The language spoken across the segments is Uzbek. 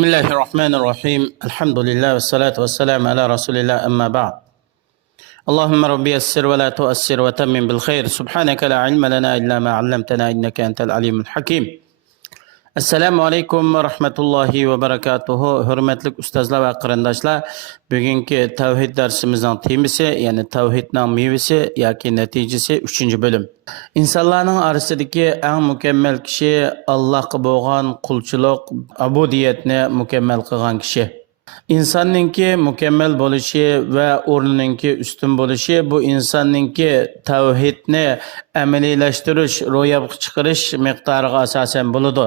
بسم الله الرحمن الرحيم. الحمد لله والصلاة والسلام على رسول الله، أما بعد. اللهم ربي يسر ولا تؤسر وتمم بالخير. سبحانك لا علم لنا إلا ما علمتنا إنك أنت العليم الحكيم. Assalamu alaykum va rahmatullohi va barakatuhu. Hurmatli ustozlar va qarindoshlar, bugungi tavhid darsimizning temasi, ya'ni tavhidning mevasi yoki natijasi 3-bo'lim. İnsanlarning orasidagi eng mukammal kishi Allohga bo'lgan qulchilik, abudiyatni mukammal qilgan kishi. İnsanninki mukammal bo'lishi va o'rnininki ustun bo'lishi bu insonninki tavhidni amaliylashtirish, ro'yobga chiqarish miqdoriga asosan bo'ladi.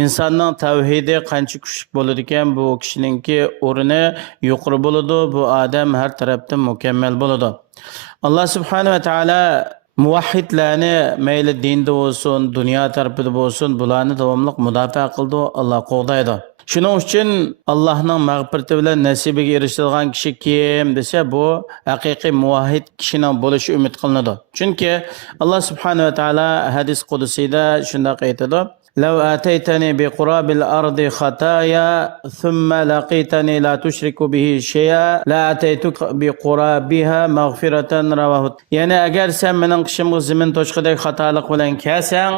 İnsanning tavhidi qancha kuchli bo'ladi ekan, bu kishininki o'rni yuqori bo'ladi, bu odam har tarafdan mukammal bo'ladi. Alloh subhanahu va taolo muvahhidlarni mayli dinda bo'lsin, dunyo tarafida bo'lsin, bularni davomli mudofaa qildi, Alloh qo'g'daydi. Shuning uchun Allohning mag'firati bilan nasibiga erishilgan kishi kim desa, bu haqiqiy muvahhid kishining bo'lishi umid qilinadi. Chunki Alloh subhanahu va taolo hadis qudusida shunday aytadi: "Law ataytani bi qurabil ardi khataya thumma laqitani la tushriku bihi shay'a la ataytuk bi qurabiha maghfiratan rawahu." Ya'ni agar sen mening qishimga zimin toshqidek xatolik bilan kelsang,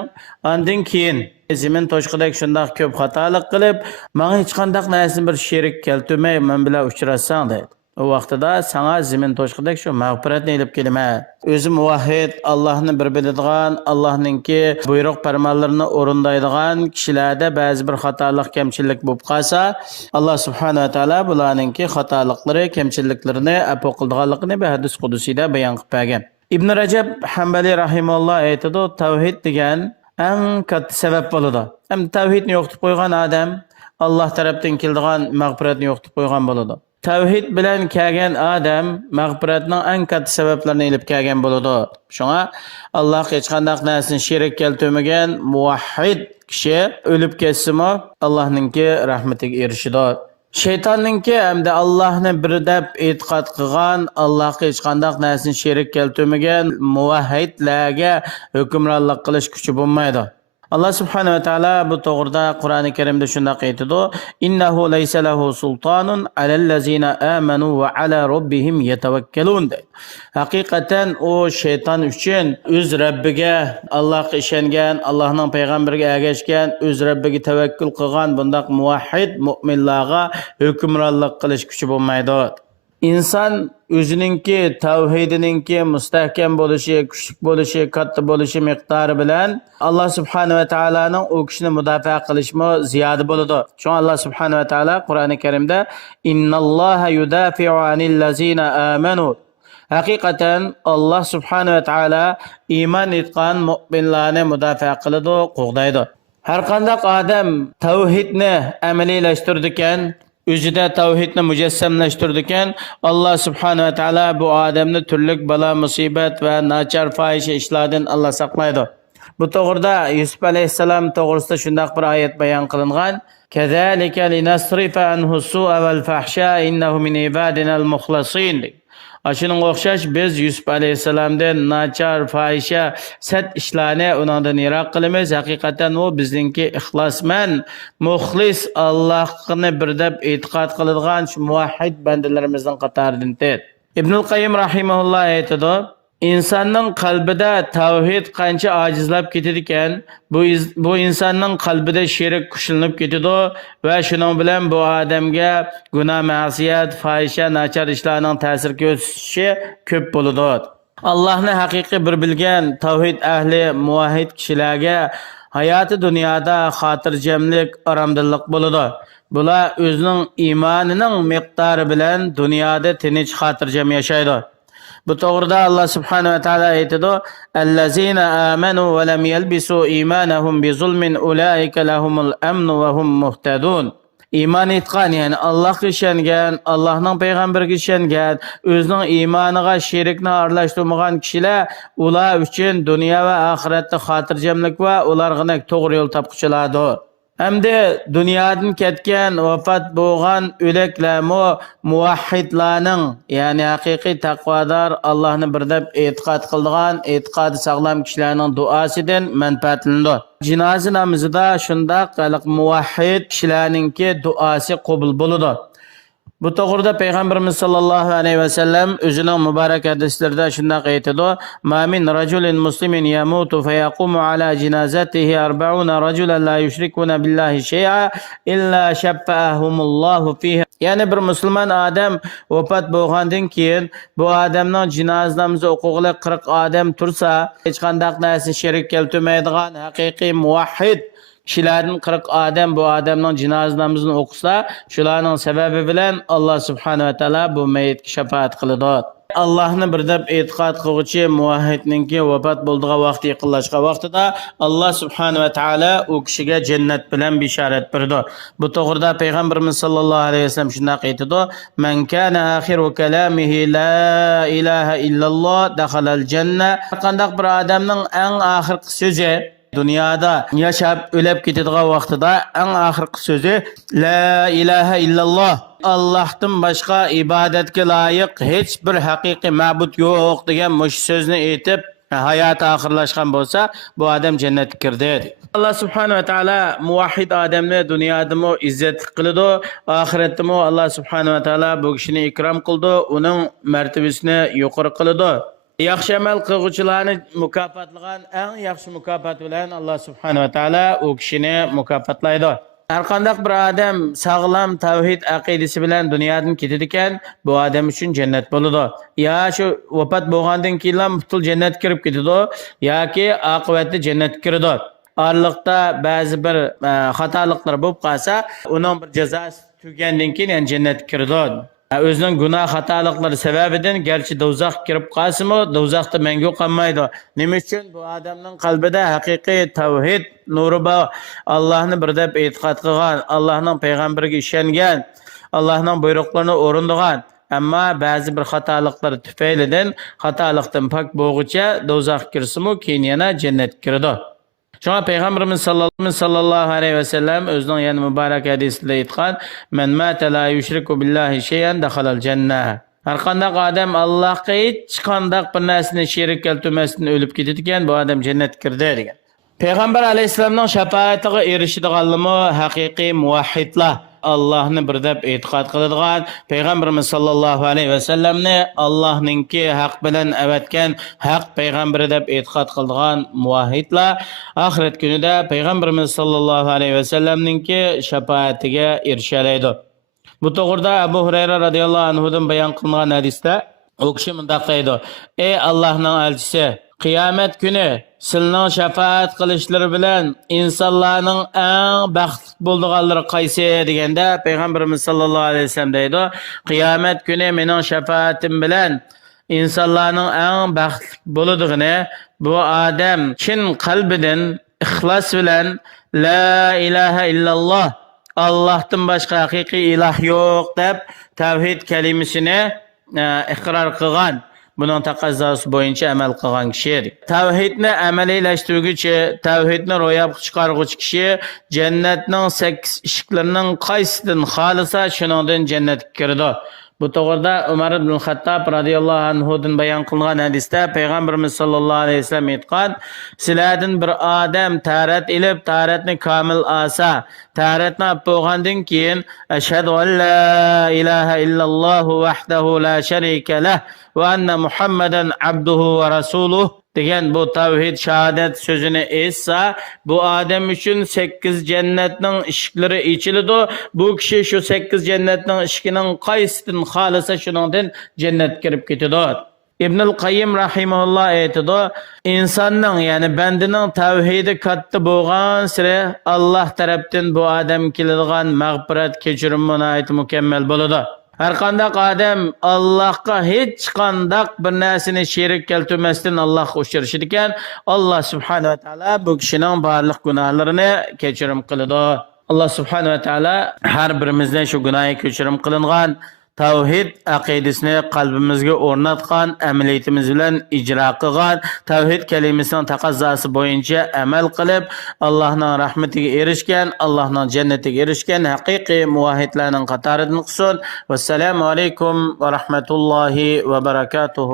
ondan keyin zimin toshqidek shunday ko'p xatolik qilib, menga hech qanday narsani bir sherik keltirmay men bilan uchrassang deydi. O vaqtida sana zimin toshqidek shu mag'firatni elib kelaman. O'zi muvahhid, Allohni bir biladigan, Allohninki buyruq farmonlarini o'rindaydigan kishilarda ba'zi bir xatolik, kamchilik bo'lib qolsa, Alloh subhanahu va taolo bularninki xatoliklari, kamchiliklarini afo qilganligini bu hadis qudusida bayon qilib bergan. Ibn Rajab Hanbali rahimahulloh aytadi, tavhid degan eng katta sabab bo'ladi. Ham tavhidni yo'qotib qo'ygan odam Alloh tarafdan keladigan mag'firatni yo'qotib qo'ygan bo'ladi. Tavhid bilan kelgan odam mag'firatning eng katta sabablarini ilib kelgan bo'ladi. Shunga Alloh hech qanday narsani sherik keltirmagan muvahhid kishi o'lib ketsimi, Allohninki rahmatiga erishadi. Shaytonninki hamda Allohni bir deb e'tiqod qilgan, Allohga hech qanday narsani sherik keltirmagan muvahhidlarga hukmronlik qilish kuchi bo'lmaydi. Allah subhanahu wa ta'ala bu to'g'rida Qur'oni Karimda shunday aytadi: "Innahu laysa lahu sultanun alallazina amanu va ala robbihim yatawakkalun." Haqiqatan o shayton uchun o'z Rabbiga, Allohga ishongan, Allohning payg'ambariga ergashgan, o'z Rabbiga tavakkul qilgan bundaq muvahhid mu'minlarga hukmronlik qilish kuchi bo'lmaydi. İnsan o'zininki tavhidininki mustahkam bo'lishi, kuchli bo'lishi, katta bo'lishi miqdori bilan Alloh subhanahu va taolaning o kishini mudofaa qilishmi ziyoda bo'ladi. Shu Alloh subhanahu va taolo Qur'oni Karimda innalloha yudafi'u anil lazina amanu. Haqiqatan Alloh subhanahu va taolo iymon etgan mu'minlarni mudofaa qiladi, qo'g'daydi. Har qanday odam tavhidni amaliylashtirdi ekan, o'zida tavhidni mujassamlashtirdi ekan, Alloh subhanahu va taolo bu odamni turli balo, musibat va nachar fohisha ishlardan Alloh saqlaydi. Bu to'g'rida Yusuf alayhisalom to'g'risida shunday bir oyat bayon qilingan: "Kazalika linasrifa anhu su'a wal fahsha innahu min ibadinal mukhlasin." Aşının o'xshash biz Yusuf alayhisalomdan nachar, fohisha, sat ishlarni undan yiroq qilamiz. Haqiqatan u bizningki ixlosman, muxlis, Allohni bir deb e'tiqod qiladigan shu muvahhid bandalarimizning qatoridan. Ibnul Qayyim rahimahulloh aytadi: "İnsanning qalbida tavhid qancha ojizlab ketadi ekan, bu insonning qalbida sherik qo'shilib ketadi va shuning bilan bu odamga gunoh, ma'siyat, fohisha, nachar ishlarning ta'sir ko'rsatishi ko'p bo'ladi." Allohni haqiqiy bir bilgan tavhid ahli muvahhid kishilarga hayoti dunyoda xotirjamlik, oromdillik bo'ladi. Bular o'zining iymonining miqdori bilan dunyoda tinch, xotirjam yashaydi. Bu to'g'rida Alloh subhanahu va taolo aytadi: "Allazina amanu va lam yalbisu imanahum bi zulmin ulaika lahumul amn va hum muhtadun." İman etgan, ya'ni Allohga ishongan, Allohning payg'ambariga ishongan, o'zining iymoniga sherikni aralashtirmagan kishilar, ular uchun dunyo va oxiratda xotirjamlik va ularga to'g'ri yo'l topquchilardir. Endi dunyodan ketgan, vafot bo'lgan o'liklarmi muvahhidlarning, ya'ni haqiqiy taqvodor, Allohni bir deb e'tiqod qiladigan, e'tiqodi sog'lom kishilarning duosidan manfaatlanadi. Jinoza namozida shundaq muvahhid kishilarningki duosi qabul bo'ladi. Bu to'g'rida payg'ambarimiz sollallohu alayhi vasallam o'zining muborak hadislarida shunday aytadi: "Ma min rajulin muslimin yamutu fayaqumu ala jinazatihi 40 rajulan la yushrikuna billahi shay'a illa shaffa'ahumullohu fiha." Ya'ni bir musulmon odam vafot bo'lgandan keyin bu odamning jinoza namozi o'qig'ili 40 odam tursa, hech qanday narsa sherik keltirmaydigan haqiqiy muvahhid kishilardan 40 odam bu odamning jinoza namozini o'qisa, shularning sababi bilan Alloh subhanahu va taolo bu mayitga shafaat qiladi. Allohni bir deb e'tiqod qiluvchi muvahhidningki vafot bo'ldigan vaqt yaqinlashgan vaqtida Alloh subhanahu va taolo u kishiga jannat bilan bishorat berdi. Bu to'g'rida payg'ambarimiz sollallohu alayhi vasallam shunday aytadi: "Man kana akhiru kalamihi la ilaha illalloh dakhalal janna." Qanday bir odamning eng oxirgi so'zi dunyoda yashab o'lib ketadigan vaqtida eng oxirgi so'zi la ilaha illalloh, Allohdan boshqa ibodatga loyiq hech bir haqiqiy ma'bud yo'q degan mush so'zni aytib hayoti oxirlashgan bo'lsa, bu odam jannatga kirdi. Alloh subhanahu va taolo muvahhid odamni dunyodami izzat qiladi, oxiratdami Alloh subhanahu va taolo bu kishini ikrom qildi, uning martabasini yuqori qiladi. Yaxshi amal qiluvchilarni mukofotlagan eng yaxshi mukofot bilan Alloh subhanahu va taolo u kishini mukofotlaydi. Har qanday bir odam sog'lom tavhid aqidasi bilan dunyodan ketadi ekan, bu odam uchun jannat bo'ladi. Ya shu vafot bo'lgandan keyin butul jannatga kirib ketadi yoki oqibatda jannatga kiradi. Orliqda ba'zi bir xatoliklar bo'lib qolsa, uning bir jazosi tugandan keyin yani jannatga kiradi. O'zining gunoh xatoliklari sababidan garchi do'zaxga kirib qolsa-mu, do'zaxda mangu qolmaydi. Nima uchun? Bu odamning qalbida haqiqiy tavhid nuri bor. Allohni bir deb e'tiqod qilgan, Allohning payg'ambariga ishongan, Allohning buyruqlarini o'rinlagan, ammo ba'zi bir xatoliklar tufaylidan xatolikdan pok bo'lguncha do'zaxga kirsa-mu, keyin yana jannatga kiradi. Şuna Peygamberimiz sallallahu aleyhi ve sellem özünün yani mübarek hadisinde aytgan: "Men mata la yushriku billahi şeyen dakhalal cennah." Har qanday odam Allohga hech qanday bir narsani sherik keltirmasdan o'lib ketadigan, bu odam jannatga kirdi degan. Payg'ambar alayhissalomning shafaatiga erishadiganlarmi haqiqiy muvahhidlar. Allohni bir deb e'tiqod qiladigan, payg'ambarimiz sollallohu alayhi vasallamni Allohningki haq bilan avatgan haq payg'ambari deb e'tiqod qiladigan muvahhidlar oxirat kunida payg'ambarimiz sollallohu alayhi vasallamningki shafaatiga erishadi. Bu to'g'rida Abu Hurayra radhiyallohu anhudan bayon qilingan hadisda u kishi mundaq deydi: "Ey Allohning elchisi, qiyomat kuni sizning shafaat qilishlari bilan insonlarning eng baxtli bo'lganlari qaysi?" deganda payg'ambarimiz sollallohu alayhi vasallam deydi: "Qiyomat kuni mening shafaatim bilan insonlarning eng baxtli bo'ladigini bu odam chin qalbidan ixlos bilan la ilaha illalloh, Allohdan boshqa haqiqiy iloh yo'q deb tavhid kalimasini iqror qilgan, bunun taqozosi bo'yicha amal qilgan kishi." Tavhidni amaliylashtiruvchi, tavhidni ro'yobga chiqaruvchi kishi jannatning 8 eshiklarining qaysidan xolisa shuningdan jannatga kiradi. Bu to'g'rida Umar ibn Xattob radhiyallohu anhudan bayon qilingan hadisda payg'ambarimiz sollallohu alayhi vasallam aytgan: "Sizlardan bir odam tarat ilib, taratni komil olsa, taratni bo'lgandan keyin ashhadu an la ilaha illalloh vahdahu la sharika lah va anna Muhammadan abduhu va rasuluh degan bu tavhid shahodat so'zini eshitsa, bu odam uchun 8 jannatning eshiklari ochiladi. Bu kishi shu 8 jannatning eshigining qaysidan xolisa shuningdan jannatga kirib ketadi. İbnül Qayyim rahimahullah aytadi: "İnsanning, ya'ni bandining tavhidi katta bo'lgan sira Alloh tarafdan bu odam keladigan mag'firat kechirim nihoyat mukammal bo'ladi." Har qanday odam Allohga hech qanday bir narsani sherik keltirmasdan Allohga o'shirishar ekan, Alloh subhanahu va taolo bu kishining barliq gunohlarini kechirim qiladi. Alloh subhanahu va taolo har birimizdan shu gunohi kechirim qilingan tavhid aqidasini qalbimizga o'rnatgan, amaliyatimiz bilan ijro qilgan, tavhid kalimasining taqozosi bo'yicha amal qilib, Allohning rahmatiga erishgan, Allohning jannatiga erishgan haqiqiy muvahhidlarning qatoridan qilsin. Vassalomu alaykum va rahmatullohi va barakatuh.